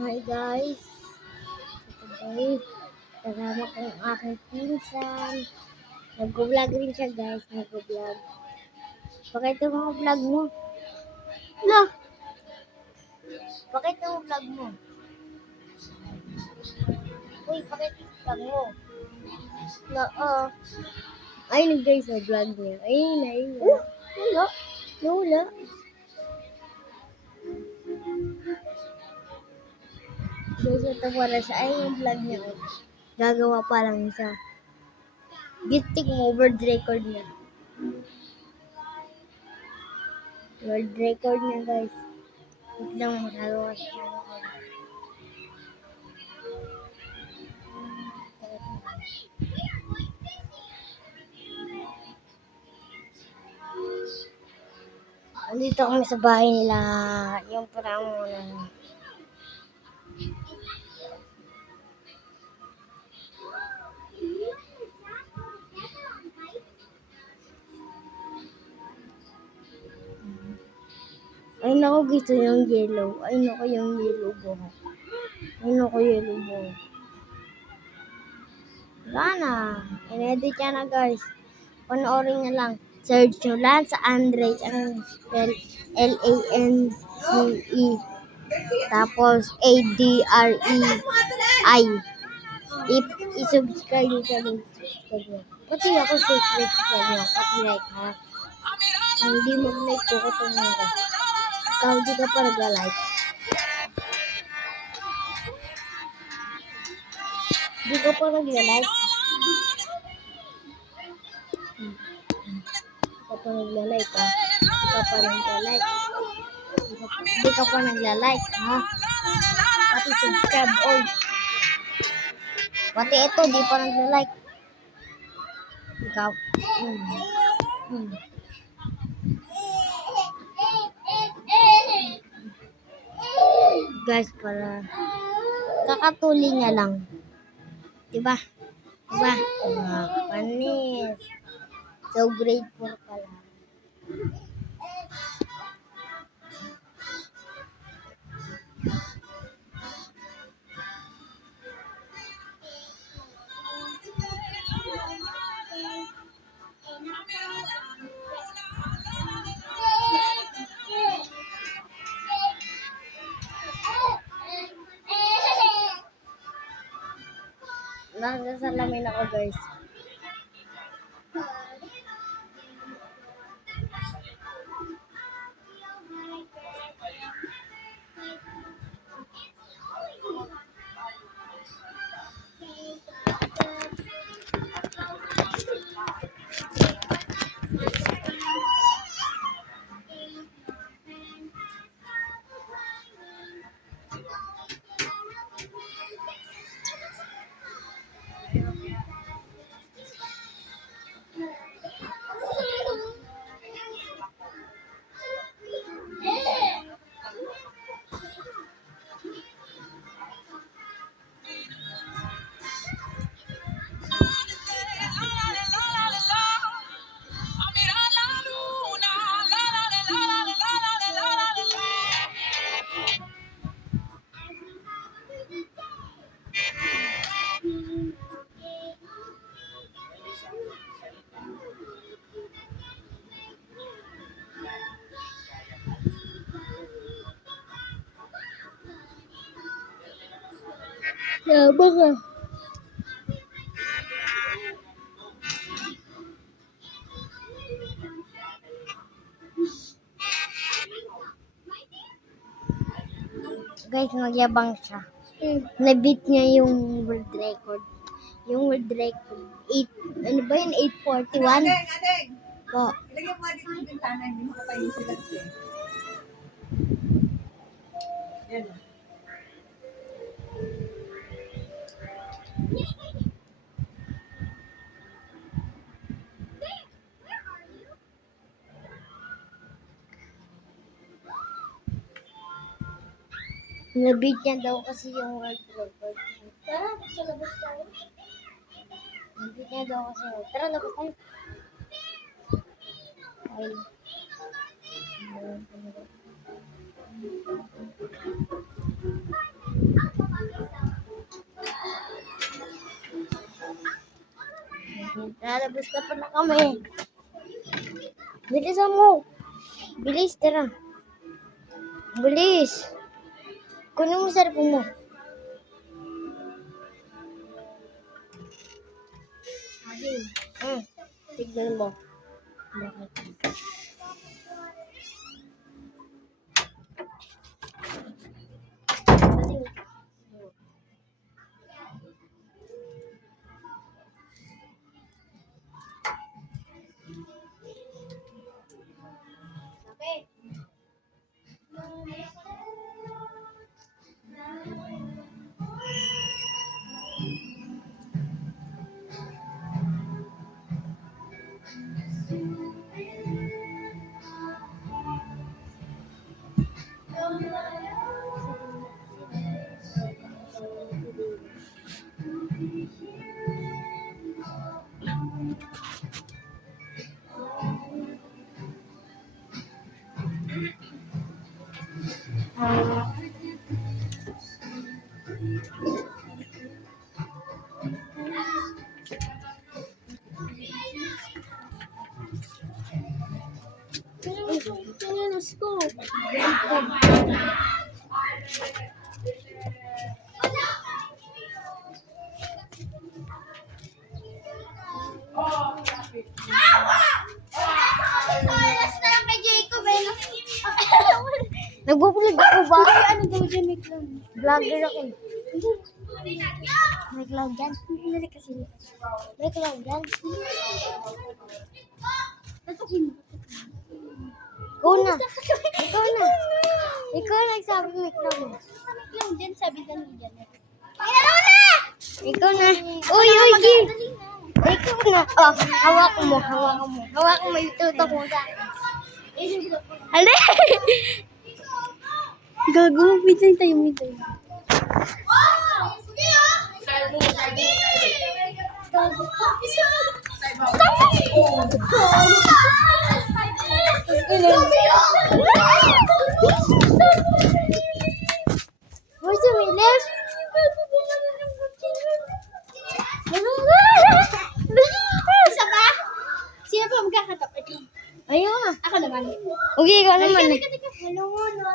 Hi guys, today kasama ko ang aking pinsan. Nag-vlog rin siya guys, nag-vlog. Pakita mo ang vlog mo. Vlog! Pakita mo vlog mo. Uy, pakita mo vlog mo. Ayun guys, ang vlog niya. Ayun. Wala. Wala. Guys, ito pala siya. Ayun yung vlog niya. Gagawa pa lang siya. Gitik mo, world record niya. World record niya guys. Wait lang, magagawa siya. Andito kami sa bahay nila. Yung parang ay naku, gusto yung yellow. Ay naku, yung yellow buhok. Ay naku, yellow buhok. Wala na. In-edit niya na guys. Panoorin niya lang. Search nyo Lance Andres. Ang spell L-A-N-C-E. Tapos A-D-R-E-I. I-subscribe nyo siya. Pati ako secret sa inyo. Pati like ha. Ang hindi mag-like ko kung ako. Ikaw di ka pa nag-like. Di ka pa nag-like. Di ka pa nag-like ha. Di ka pa nag-like. Di ka pa nag-like ha. Pati subscribe all. Pati ito di pa nag-like. Ikaw. Guys, para kakatuli niya lang. Diba? Panis. So, grade 4 pa lang. Nasa salamin ako guys. Yabang ah. Guys, nagyabang siya. Na-beat niya yung world record. Yung world record. 8, ano ba yun? 841? Adeng! Po. Ilagay mo nga dito yung bintana, hindi mo kapayin sila kasi. Yan o. Na-beat niya daw kasi yung world record. Tara, sa labas tayo. Na-beat niya daw kasi. Tara, labas tayo. Ay. Lalabas na pala kami. Bilisan mo. Bilis, tara. Bilis. Kunin mo sa cellphone mo. Tignan mo. Bakit? Okay. Let's go. Nagbo-vlog ako ba? Ano daw dyan? May clown. Vlogger ako. May clown dyan? Hindi kasi. May clown dyan? Ikaw na. Ikaw na. Ikaw na nagsabi may clown. May clown dyan, sabi dyan. Ikaw na. Uy, uy, Jim. Ikaw na. Oh, hawak mo, hawak mo. Hawak mo yung tutok mo sa akin. Hali! Gago, wait lang tayo, wait lang. Mo sumilip? Isa ba? Sino pa magkakatapat? Ayaw na. Ako naman. Okay, ikaw naman. Hello, no.